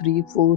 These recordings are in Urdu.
3, 4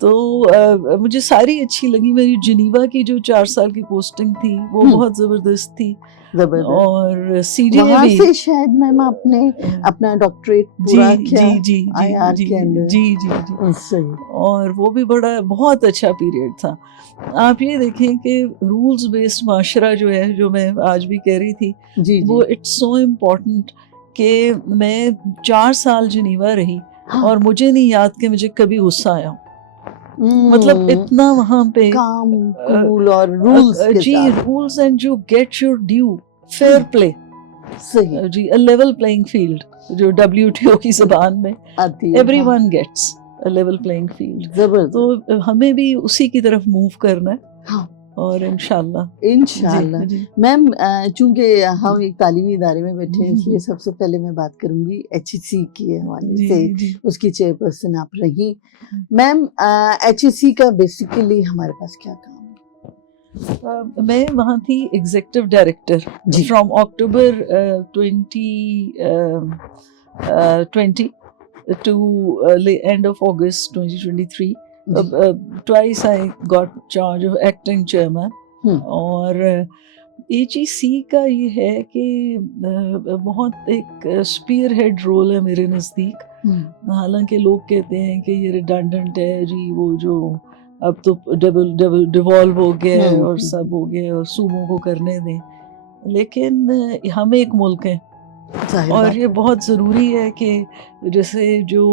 تو مجھے ساری اچھی لگی. میری جنیوا کی جو 4 سال کی پوسٹنگ تھی وہ بہت زبردست تھی. اور سی جی اے بھی شاید میم آپ نے اپنا ڈاکٹریٹ پورا کیا. جی. اور وہ بھی بہت اچھا پیریڈ تھا. آپ یہ دیکھیں کہ رولز بیسڈ معاشرہ جو ہے, جو میں آج بھی کہہ رہی تھی, وہ اٹس سو امپورٹنٹ کہ میں 4 سال جنیوا رہی اور مجھے نہیں یاد کہ مجھے کبھی غصہ آیا. مطلب اتنا وہاں پہ rules and you get your due, fair play, جی, لیول پلئنگ فیلڈ جو WTO کی زبان میں everyone gets level playing field. تو ہمیں بھی اسی کی طرف موو کرنا ہے. اور انشاءاللہ میم, چونکہ ہم ایک تعلیمی ادارے میں بیٹھے ہیں, اس لیے سب سے پہلے میں بات کروں گی HEC کے حوالے سے. اس کی چیئرپرسن آپ رہی. میم, HEC کا بیسیکلی ہمارے پاس کیا کام ہے؟ میں وہاں تھی executive director from October 2020 to end of August 2023. Twice I got charge of acting chairman. اور HEC کا یہ ہے کہ بہت ایک اسپیئر ہیڈ رول ہے میرے نزدیک. حالانکہ لوگ کہتے ہیں کہ یہ ریڈنڈنٹ ہے جی, وہ جو اب تو ڈیوالو ہو گیا ہے اور سب ہو گیا اور صوبوں کو کرنے دیں, لیکن ہم ایک ملک ہیں اور یہ بہت ضروری ہے کہ جیسے جو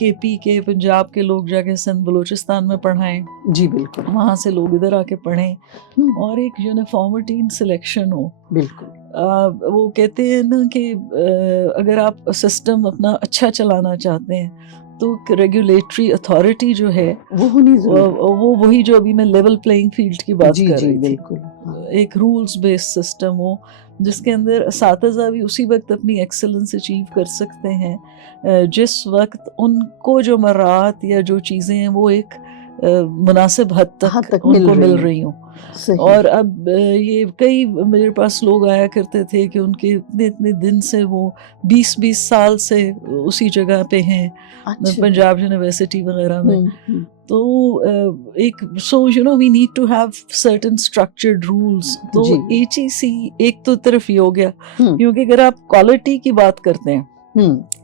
KP کے پنجاب کے لوگ جا کے سندھ بلوچستان میں پڑھائیں, جی بالکل, وہاں سے لوگ ادھر آ کے پڑھیں اور ایک یونیفارمٹی ان سلیکشن ہو. بالکل. وہ کہتے ہیں نا کہ اگر آپ سسٹم اپنا اچھا چلانا چاہتے ہیں تو ریگولیٹری اتھارٹی جو ہے وہ وہی جو ابھی میں لیول پلئنگ فیلڈ کی بات کر رہی تھی. ایک رولز بیسڈ سسٹم ہو جس کے اندر اساتذہ بھی اسی وقت اپنی ایکسلنس اچیو کر سکتے ہیں جس وقت ان کو جو مراعات یا جو چیزیں ہیں وہ ایک مناسب حد تک ان کو مل رہی ہوں. اور اب یہ کئی میرے پاس لوگ آیا کرتے تھے کہ ان کے اتنے دن سے وہ 20 سال سے اسی جگہ پہ ہیں, پنجاب یونیورسٹی وغیرہ میں. تو ایک we need to have certain structured rules. تو HEC ایک تو طرف یہ ہو گیا, کیونکہ اگر آپ کوالٹی کی بات کرتے ہیں,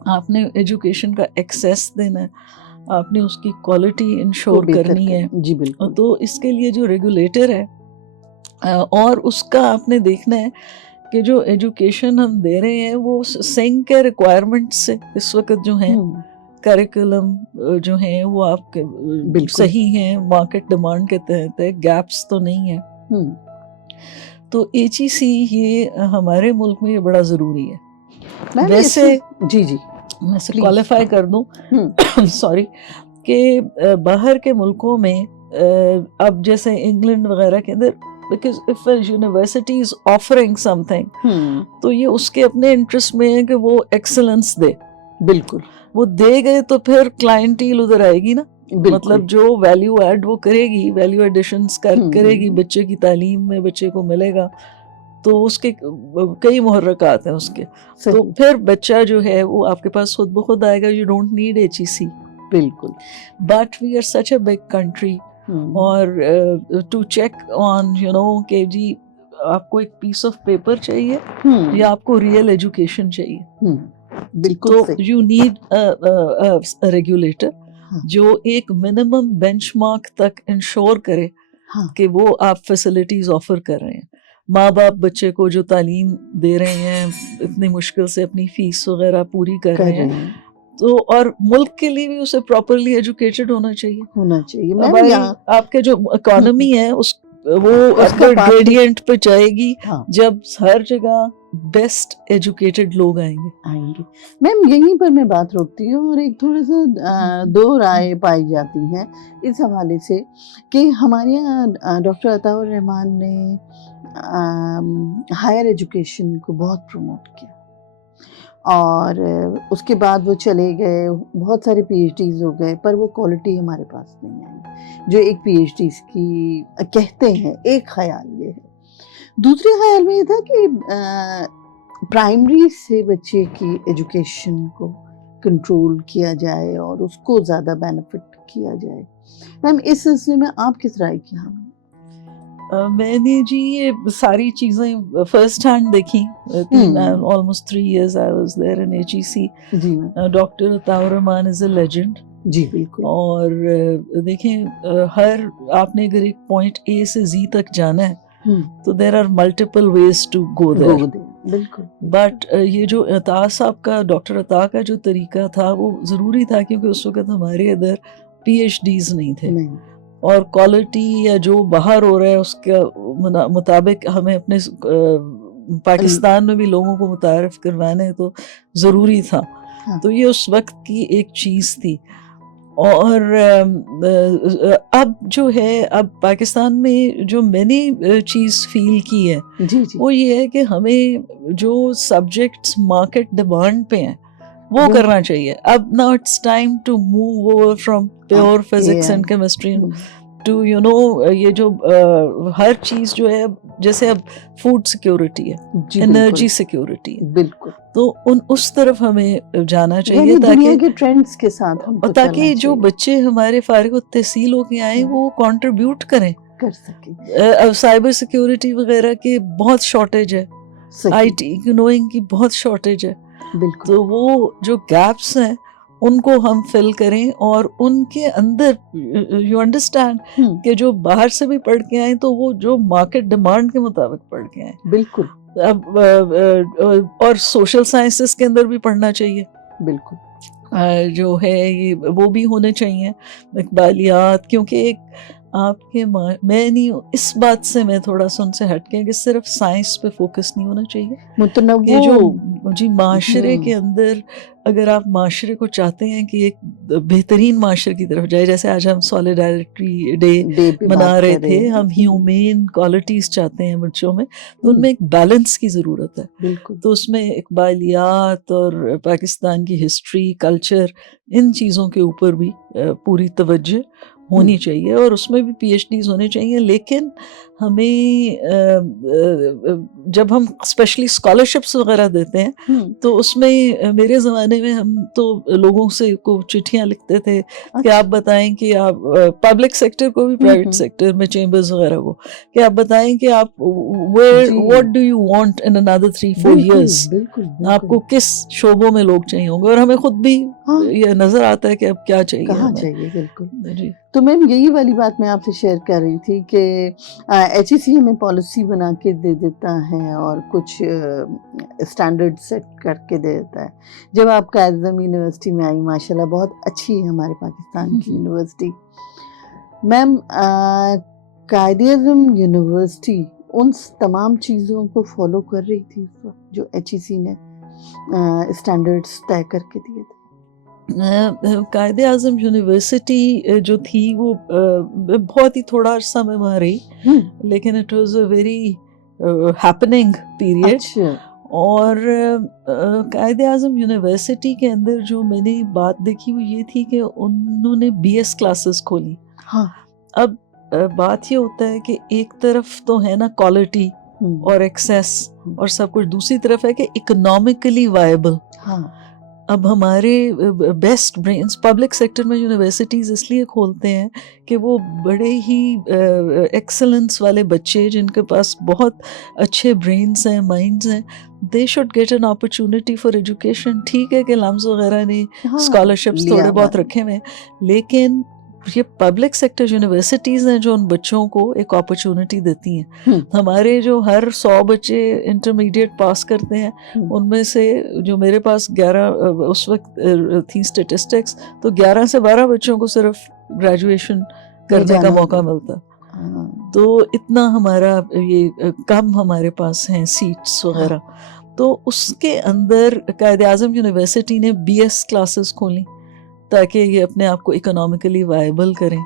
آپ نے ایجوکیشن کا ایکسیس دینا ہے, آپ نے اس کی کوالٹی انشور کرنی ہے. جی بالکل. تو اس کے لیے جو ریگولیٹر ہے اور اس کا آپ نے دیکھنا ہے کہ جو ایجوکیشن ہم دے رہے ہیں وہ سینک کے ریکوائرمنٹ سے اس وقت جو ہیں کریکولم جو ہیں وہ آپ کے صحیح ہیں, مارکیٹ ڈیمانڈ کے تحت ہے, گیپس تو نہیں ہیں. تو HEC یہ ہمارے ملک میں یہ بڑا ضروری ہے. ویسے میں سے کوالیفائی کر دوں سوری کہ باہر کے ملکوں میں اب جیسے انگلینڈ وغیرہ کے اندر because if a university is offering something تو یہ اس کے اپنے انٹرسٹ میں ہے کہ وہ ایکسلنس دے. بالکل. وہ دے گئے تو پھر کلائنٹیل ادھر آئے گی نا, مطلب جو ویلیو ایڈ وہ کرے گی, ویلیو ایڈیشنز کرے گی, بچے کی تعلیم میں بچے کو ملے گا. تو اس کے کئی محرکات ہیں اس کے, تو پھر بچہ جو ہے وہ آپ کے پاس خود بخود آئے گا. You don't need HEC. بالکل. But we are such a big country اور ٹو چیک آن کہ جی آپ کو ایک پیس آف پیپر چاہیے یا آپ کو ریئل ایجوکیشن چاہیے. تو یو نیڈ ریگولیٹر جو ایک منیمم بینچ مارک تک انشور کرے کہ وہ آپ فیسلٹیز آفر کر رہے ہیں. ماں باپ بچے کو جو تعلیم دے رہے ہیں اتنی مشکل سے اپنی فیس وغیرہ پوری کر رہے ہیں, تو اور ملک کے لیے بھی اسے پراپرلی ایجوکیٹڈ ہونا چاہیے. آپ کے جو اکانومی ہے وہ گریڈینٹ پہ جائے گی جب ہر جگہ بیسٹ ایجوکیٹڈ لوگ آئیں گے. میم یہیں پر میں بات روکتی ہوں اور ایک تھوڑا سا دو رائے پائی جاتی ہیں اس حوالے سے کہ ہمارے یہاں ڈاکٹر عطاء الرحمان نے ہائر ایجوکیشن کو بہت پروموٹ کیا اور اس کے بعد وہ چلے گئے, بہت سارے PhDs ہو گئے, پر وہ کوالٹی ہمارے پاس نہیں آئی جو ایک PhDs کی کہتے ہیں. ایک خیال یہ ہے. دوسرے خیال میں یہ تھا کہ پرائمری سے بچے کی ایجوکیشن کو کنٹرول کیا جائے اور اس کو زیادہ بینیفٹ کیا جائے. میم اس سلسلے میں آپ کس رائے کی حامل؟ میں نے جی یہ ساری چیزیں فرسٹ ہینڈ دیکھی. Almost 3 years I was there in HEC. جی doctor Atta-ur Rahman is a legend. جی بالکل. اور دیکھیں ہر آپ نے اگر ایک پوائنٹ اے سے زی تک جانا ہے تو there are multiple ways to go there. بالکل. بٹ یہ جو عطاء صاحب کا ڈاکٹر عطاء کا جو طریقہ تھا وہ ضروری تھا کیونکہ اس وقت ہمارے ادھر PhDs نہیں تھے اور کوالٹی یا جو باہر ہو رہا ہے اس کے مطابق ہمیں اپنے پاکستان میں بھی لوگوں کو متعارف کروانا ہے تو ضروری تھا. تو یہ اس وقت کی ایک چیز تھی. اور اب جو ہے اب پاکستان میں جو میں نے چیز فیل کی ہے وہ یہ ہے کہ ہمیں جو سبجیکٹس مارکیٹ ڈیمانڈ پہ ہیں وہ کرنا چاہیے. اب نا it's time to move over from pure physics and chemistry to you know یہ جو ہر چیز جو ہے جیسے اب فوڈ سیکیورٹی ہے, انرجی سیکیورٹی ہے, بالکل, تو اس طرف ہمیں جانا چاہیے دنیا کے ٹرینڈز کے ساتھ تاکہ جو بچے ہمارے فارغ التحصیل ہو کے آئیں وہ کنٹریبیوٹ کریں کر سکیں. اب سائبر سیکیورٹی وغیرہ کی بہت شارٹیج ہے, IT نوئنگ کی بہت شارٹیج ہے. تو وہ جو گیپس ہیں ان کو ہم فل کریں اور ان کے اندر یو انڈرسٹینڈ کہ جو باہر سے بھی پڑھ کے آئیں تو وہ جو مارکیٹ ڈیمانڈ کے مطابق پڑھ کے آئیں. بالکل. اب اور سوشل سائنسز کے اندر بھی پڑھنا چاہیے. بالکل. جو ہے یہ وہ بھی ہونے چاہیے اقبالیات, کیونکہ ایک آپ کے میں نہیں اس بات سے میں تھوڑا سا ان سے ہٹ کے کہ صرف سائنس پہ فوکس نہیں ہونا چاہیے کہ جو جی معاشرے کے اندر اگر آپ معاشرے کو چاہتے ہیں کہ ایک بہترین معاشرے کی طرف جائے, جیسے آج ہم سولیڈارٹی ڈے منا رہے تھے, ہم ہیومین کوالٹیز چاہتے ہیں بچوں میں, تو ان میں ایک بیلنس کی ضرورت ہے. بالکل. تو اس میں اقبالیات اور پاکستان کی ہسٹری کلچر ان چیزوں کے اوپر بھی پوری توجہ ہونی چاہیے اور اس میں بھی PhDs ہونے چاہیے. لیکن ہمیں جب ہم اسپیشلی اسکالرشپس وغیرہ دیتے ہیں تو اس میں میرے زمانے میں ہم تو لوگوں سے کو چٹھیاں لکھتے تھے کہ آپ بتائیں کہ آپ پبلک سیکٹر کو بھی پرائیویٹ سیکٹر میں چیمبرز وغیرہ کو کہ آپ بتائیں کہ آپ what do you want in another 3-4 years, آپ کو کس شعبوں میں لوگ چاہیے ہوں گے, اور ہمیں خود بھی یہ نظر آتا ہے کہ اب کیا چاہیے, کہاں چاہیے. بالکل. جی. تو میم یہی والی بات میں آپ سے شیئر کر رہی تھی کہ HEC ہمیں پالیسی بنا کے دے دیتا ہے اور کچھ اسٹینڈرڈ سیٹ کر کے دے دیتا ہے. جب آپ قائد اعظم یونیورسٹی میں آئی, ماشاءاللہ بہت اچھی ہے ہمارے پاکستان کی یونیورسٹی. میم قائد اعظم یونیورسٹی ان تمام چیزوں کو فالو کر رہی تھی اس وقت جو HEC نے اسٹینڈرڈس طے کر کے دیے تھے؟ قائد اعظم یونیورسٹی جو تھی وہ بہت ہی تھوڑا عرصہ میں وہاں رہی, لیکن it was a very happening period. اور قائد اعظم یونیورسٹی کے اندر جو میں نے بات دیکھی وہ یہ تھی کہ انہوں نے BS کلاسز کھولی. اب بات یہ ہوتا ہے کہ ایک طرف تو ہے نا کوالٹی اور ایکسیس اور سب کچھ, دوسری طرف ہے کہ اکنامکلی وائبل. اب ہمارے بیسٹ برینز پبلک سیکٹر میں یونیورسٹیز اس لیے کھولتے ہیں کہ وہ بڑے ہی ایکسلنس والے بچے جن کے پاس بہت اچھے برینز ہیں, مائنڈز ہیں, they should get an opportunity for education. ٹھیک ہے کہ لمز وغیرہ نے اسکالرشپس تھوڑے بہت رکھے ہوئے, لیکن یہ پبلک سیکٹر یونیورسٹیز ہیں جو ان بچوں کو ایک اپرچونٹی دیتی ہیں. ہمارے جو ہر 100 بچے انٹرمیڈیٹ پاس کرتے ہیں ان میں سے جو میرے پاس 11 اس وقت تھی اسٹیٹسٹکس, تو 11 سے 12 بچوں کو صرف گریجویشن کرنے کا موقع ملتا. تو اتنا ہمارا یہ کم ہمارے پاس ہیں سیٹس وغیرہ. تو اس کے اندر قائد اعظم یونیورسٹی نے BS کلاسز کھولیں تاکہ یہ اپنے آپ کو اکنامکلی وائبل کریں.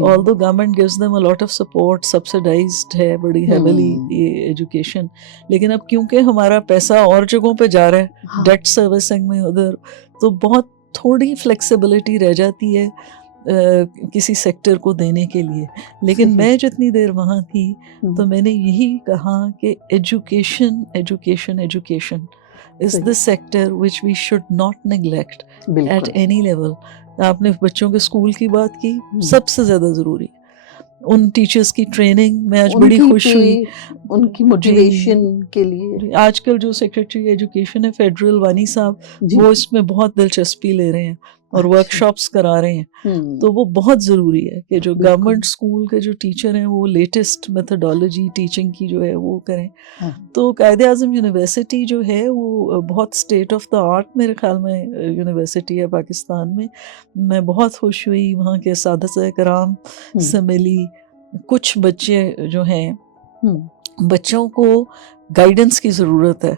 although government gives them a lot of support, subsidized ہے بڑی heavily یہ ایجوکیشن, لیکن اب کیونکہ ہمارا پیسہ اور جگہوں پہ جا رہا ہے ڈیٹ سروسنگ میں ادھر, تو بہت تھوڑی فلیکسیبلٹی رہ جاتی ہے کسی سیکٹر کو دینے کے لیے. لیکن میں جتنی دیر وہاں تھی تو میں نے یہی کہا کہ education education education is the sector which we should not neglect at any level. آپ نے بچوں کے اسکول کی بات کی, سب سے زیادہ ضروری ہے ان ٹیچرز کی ٹریننگ. میں آج بڑی خوش ہوئی ان کی موٹیویشن کے لیے. آج کل جو سیکریٹری ایجوکیشن ہے فیڈرل, وانی صاحب, وہ اس میں بہت دلچسپی لے رہے ہیں اور ورک شاپس کرا رہے ہیں. تو وہ بہت ضروری ہے کہ جو گورنمنٹ اسکول کے جو ٹیچر ہیں وہ لیٹسٹ میتھڈالوجی ٹیچنگ کی جو ہے وہ کریں. تو قائد اعظم یونیورسٹی جو ہے وہ بہت اسٹیٹ آف دا آرٹ میرے خیال میں یونیورسٹی ہے پاکستان میں. میں بہت خوش ہوئی وہاں کے اساتذہ کرام سے ملی. کچھ بچے جو ہیں, بچوں کو گائیڈنس کی ضرورت ہے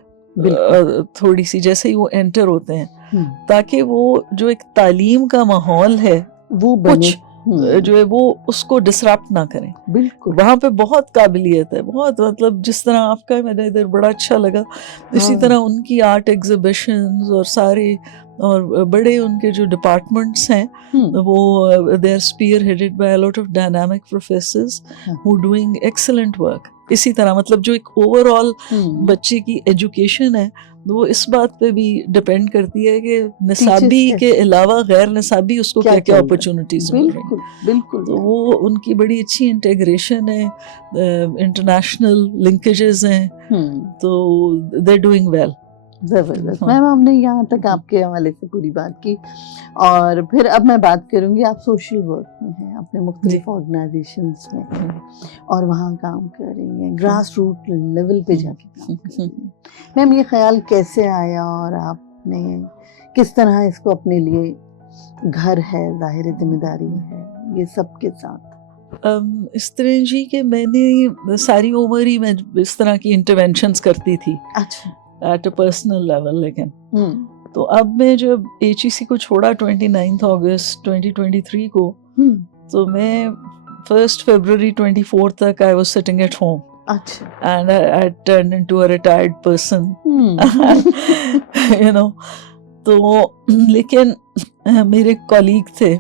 تھوڑی سی جیسے ہی وہ انٹر ہوتے ہیں, تاکہ وہ جو ایک تعلیم کا ماحول ہے وہ کچھ جو ہے وہ اس کو ڈسرپٹ نہ کریں. بالکل وہاں پہ بہت قابلیت ہے, بہت مطلب جس طرح آپ کا میں ادھر بڑا اچھا لگا, اسی طرح ان کی آرٹ ایگزیبیشنز اور سارے اور بڑے ان کے جو ڈپارٹمنٹس ہیں وہ they are spearheaded by a lot of dynamic professors who doing excellent work. اسی طرح مطلب جو ایک اوور آل بچے کی ایجوکیشن ہے وہ اس بات پہ بھی ڈپینڈ کرتی ہے کہ نصابی کے علاوہ غیر نصابی اس کو کیا کیا اپرچونٹیز مل رہی ہیں. بالکل تو وہ ان کی بڑی اچھی انٹیگریشن ہے, انٹرنیشنل لنکیجز ہیں, تو دے ڈوئنگ ویل. زبردست میم, ہم نے یہاں تک آپ کے حوالے سے پوری بات کی, اور پھر اب میں بات کروں گی آپ سوشل ورک میں ہیں, اپنے مختلف آرگنائزیشنس میں ہیں اور وہاں کام کر رہی ہیں, گراس روٹ لیول پہ جا کے کام کر رہی ہیں. میم یہ خیال کیسے آیا اور آپ نے کس طرح اس کو اپنے لیے, گھر ہے, ظاہر ذمہ داری ہے, یہ سب کے ساتھ اس طرح جی کہ میں نے ساری عمر ہی میں اس طرح کی انٹرونشنز کرتی تھی. اچھا. At a personal level. لیکن تو اب میں جب ایچ ای سی کو چھوڑا 29 اگست 2023 کو, تو میں 1 فیبروری 24 تک I was sitting at home. And I turned into a retired person. You know. تو لیکن میرے کولیگ تھے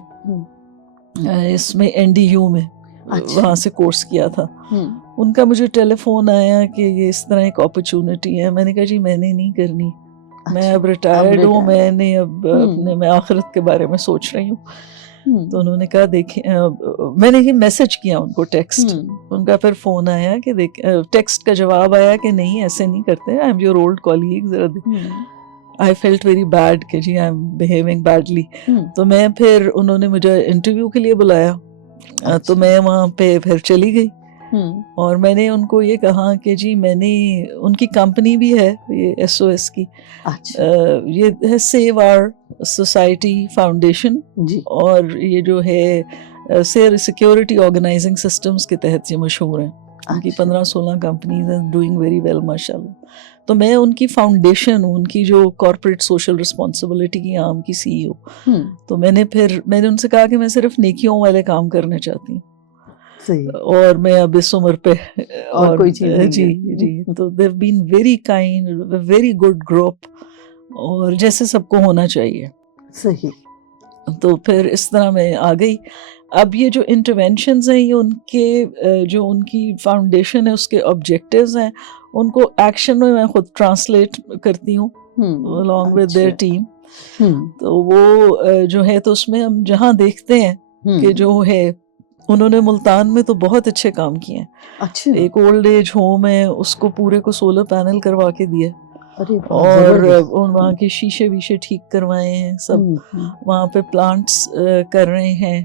اس میں NDU میں, وہاں سے کورس کیا تھا, ان کا مجھے ٹیلی فون آیا کہ یہ اس طرح ایک اپرچونٹی ہے. میں نے کہا جی میں نے نہیں کرنی, میں اب ریٹائرڈ ہوں, میں نے اب میں آخرت کے بارے میں سوچ رہی ہوں. تو انہوں نے کہا دیکھیں, میں نے ہی میسج کیا ان کو ٹیکسٹ, ان کا پھر فون آیا کہ دیکھ, ٹیکسٹ کا جواب آیا کہ نہیں ایسے نہیں کرتے, I am your old colleague. I felt very bad کہ جی آئی ایم behaving badly. تو میں پھر انہوں نے مجھے انٹرویو کے لیے بلایا, تو میں وہاں پہ پھر چلی گئی, اور میں نے ان کو یہ کہا کہ جی میں نے, ان کی کمپنی بھی ہے یہ SOS کی, یہ ہے سیو آر سوسائٹی فاؤنڈیشن, اور یہ جو ہے سیکورٹی آرگنائزنگ سسٹمز کے تحت یہ مشہور ہیں. ان کی 15-16 کمپنیز ہیں ڈوئنگ ویری ویل ماشاء اللہ. تو میں ان کی فاؤنڈیشن ہوں, ان کی جو کارپوریٹ سوشل رسپانسبلٹی کی عام کی CEO. تو میں نے ان سے کہا کہ میں صرف نیکیوں والے کام کرنا چاہتی ہوں, اور میں اب اس عمر پہ اور کوئی چیز جی تو they've been very kind, very good group, اور جیسے سب کو ہونا چاہیے. صحیح. تو پھر اس طرح میں آ گئی. اب یہ جو انٹرونشنز ہیں یہ ان کے جو ان کی فاؤنڈیشن ہے اس کے آبجیکٹیوز ہیں, ان کو ایکشن میں خود ٹرانسلیٹ کرتی ہوں along with their team. تو وہ جو ہے تو اس میں ہم جہاں دیکھتے ہیں کہ جو ہے انہوں نے ملتان میں تو بہت اچھے کام کیے ہیں. ایک اولڈ ایج ہوم ہے, اس کو پورے کو سولر پینل کروا کے دیا, اور وہاں کے شیشے ویشے ٹھیک کروائے ہیں سب, وہاں پہ پلانٹس کر رہے ہیں,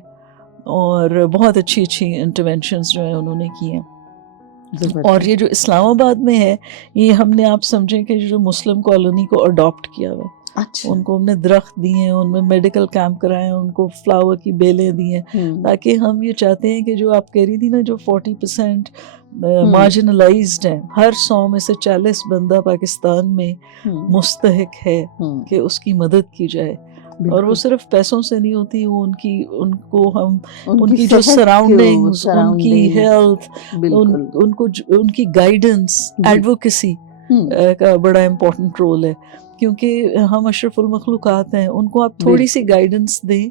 اور بہت اچھی اچھی انٹرونشنز جو ہیں انہوں نے کی ہیں. اور یہ جو اسلام آباد میں ہے یہ ہم نے, آپ سمجھیں کہ جو مسلم کالونی کو اڈاپٹ کیا ہوا, ان کو ہم نے درخت دیے ہیں, ان میں میڈیکل کیمپ کرائے ہیں, ان کو فلاور کی بیلیں دی ہیں, تاکہ ہم یہ چاہتے ہیں کہ جو آپ کہہ رہی تھی نا جو 40% مارجنلائزڈ ہیں, ہر 100 میں سے 40 بندہ پاکستان میں مستحق ہے کہ اس کی مدد کی جائے. اور وہ صرف پیسوں سے نہیں ہوتی, وہ ان کو ہم ان کی جو سراؤنڈنگز, ان کی ہیلتھ, ان کی گائیڈنس, ایڈوکیسی کا بڑا امپورٹنٹ رول ہے, کیونکہ ہم اشرف المخلوقات ہیں. ان کو آپ تھوڑی سی گائیڈنس دیں.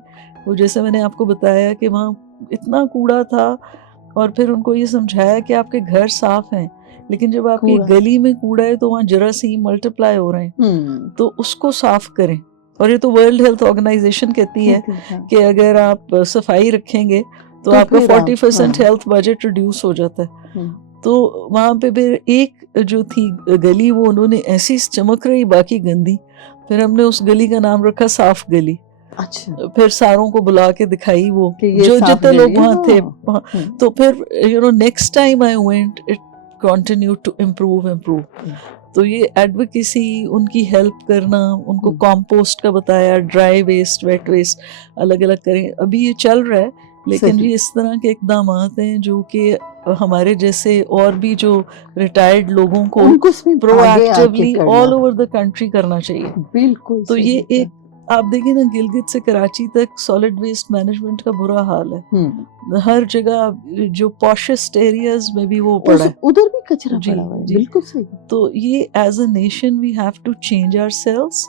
وہ جیسے میں نے آپ کو بتایا کہ وہاں اتنا کوڑا تھا, اور پھر ان کو یہ سمجھایا کہ آپ کے گھر صاف ہیں, لیکن جب آپ کی گلی میں کوڑا ہے تو وہاں جراثیم ملٹیپلائی ہو رہے ہیں, تو اس کو صاف کریں. اور یہ تو ورلڈ ہیلتھ آرگنائزیشن کہتی ہے کہ اگر آپ صفائی رکھیں گے تو آپ کا 40% ہیلتھ بجٹ ریڈیوس ہو جاتا ہے. تو وہاں پہ پھر ایک جو تھی گلی وہ انہوں نے ایسی چمک رہی باقی گندی, پھر ہم نے اس گلی کا نام رکھا صاف گلی. اچھا, پھر ساروں کو بلا کے دکھائی وہ جو جتنے لوگ وہاں تھے. تو پھر next time I went it continue to improve. تو یہ ایڈوکیسی, ان کی ہیلپ کرنا, ان کو کمپوسٹ کا بتایا, ڈرائی ویسٹ ویٹ ویسٹ الگ الگ کریں. ابھی یہ چل رہا ہے, لیکن یہ اس طرح کے اقدامات ہیں جو کہ ہمارے جیسے اور بھی جو ریٹائرڈ لوگوں کو proactively all over the country کرنا چاہیے. بالکل. تو یہ ایک آپ دیکھیں نا, گلگت سے کراچی تک سالڈ ویسٹ مینجمنٹ کا برا حال ہے. ہر جگہ جو پاشسٹ ایریاز میں بھی وہ پڑا ہے, ادھر بھی کچرا پڑا ہوا ہے. بالکل صحیح. تو یہ as a nation we have to change our selves.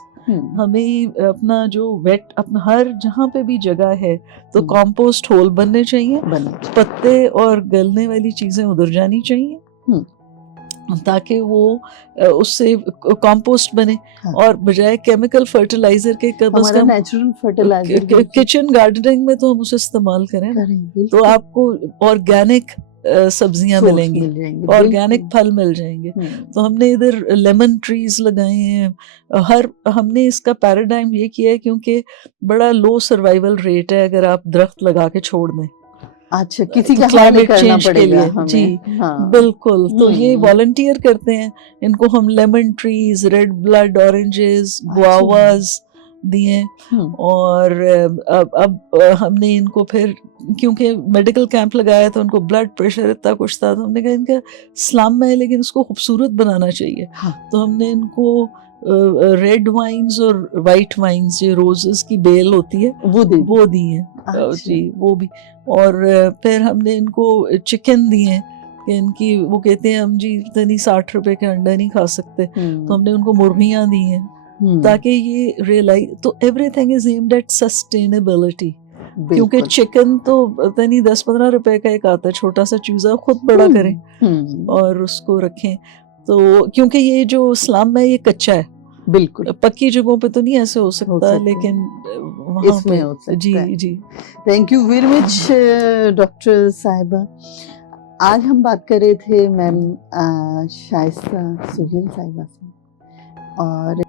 ہمیں اپنا جو ویٹ, اپنا ہر جہاں پہ بھی جگہ ہے تو کمپوسٹ ہول بننے چاہیے, پتے اور گلنے والی چیزیں ادھر جانی چاہیے تاکہ وہ اس سے کمپوسٹ بنے. اور بجائے کیمیکل فرٹیلائزر کے کم از کم نیچرل فرٹیلائزر کچن گارڈننگ میں تو ہم اسے استعمال کریں, تو آپ کو آرگینک سبزیاں ملیں گی, آرگینک پھل مل جائیں گے. تو ہم نے ادھر لیمن ٹریز لگائے ہیں. ہم نے اس کا پیراڈائم یہ کیا ہے کیونکہ بڑا لو سروائیول ریٹ ہے اگر آپ درخت لگا کے چھوڑ دیں. اچھا, کسی کا کلائمیٹ چینج کے لیے. جی بالکل. تو یہ والنٹیئر کرتے ہیں, ان کو ہم lemon trees, red blood oranges, guavas دیے. اور اب ہم نے ان کو پھر کیونکہ میڈیکل کیمپ لگایا تھا, ان کو بلڈ پریشر اتنا کچھ تھا, تو ہم نے کہا ان کا سلم ہے لیکن اس کو خوبصورت بنانا چاہیے. تو ہم نے ان کو ریڈ وائنز اور وائٹ وائنز, یہ روزز کی بیل ہوتی ہے وہ دی ہیں. جی وہ بھی. اور پھر ہم نے ان کو چکن دیے کہ ان کی, وہ کہتے ہیں ہم جی اتنی 60 روپے کے انڈا نہیں کھا سکتے, تو ہم نے ان کو مرغیاں دی ہیں تاکہ یہ ریئلائز. تو everything is aimed at sustainability. کیونکہ چکن تو پتہ نہیں 10-15 روپے کا ایک آتا ہے چھوٹا سا چوزا, خود بڑا کریں اور اس کو رکھیں. تو کیونکہ یہ جو اسلام ہے یہ کچا ہے, بالکل پکی جگہوں پہ تو نہیں ایسے ہو سکتا, لیکن وہاں پہ جی جی. Thank you very much doctor صاحبہ. آج ہم بات کر رہے تھے میم شائستہ سہیل صاحبہ سے, اور